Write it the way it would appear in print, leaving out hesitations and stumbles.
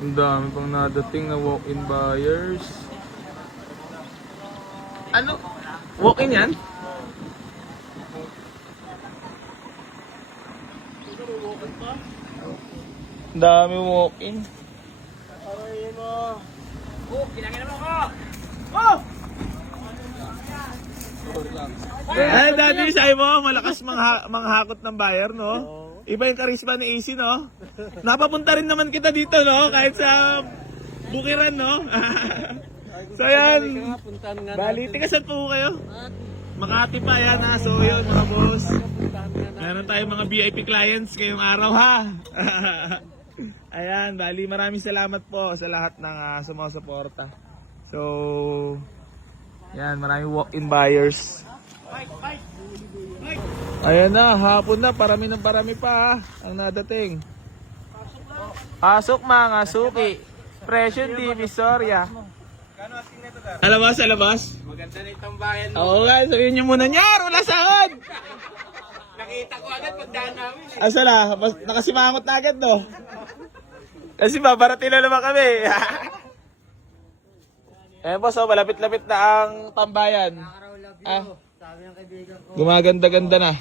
Ang dami pang nadating na walk-in buyers. Ano? Walk-in yan? Ang dami walk-in. Oh, kinangin mo ko! Oh! Ay, dati sabi mo, malakas manghakot ng buyer, no? Iba yung karisma ni AC, no? Napapunta rin naman kita dito, no? Kahit sa bukiran, no? So, yan. Bali, tigasan po kayo. Makati pa, yan, ha? So, yun, mga boss. Meron tayong mga VIP clients ngayong araw, ha? Ayan, bali, maraming salamat po sa lahat ng sumusuporta. So, yan, maraming walk-in buyers. Ayan na, hapon na, parami ng parami pa ang nadating. Pasok mga suki. Presyo Divisoria. Alabas, alabas. Maganda na itong bayan mo. Oo nga, sabihin nyo muna, Nyar, wala sahod! Nakita ko agad pagdaan namin eh. Asa na, nakasimangot na agad, no? Kasi babarating na naman kami. Eh boss, oh, malapit-lapit na ang tambayan. Araw love you. Ah, Sabi ng kaibigan ko. gumaganda-ganda na.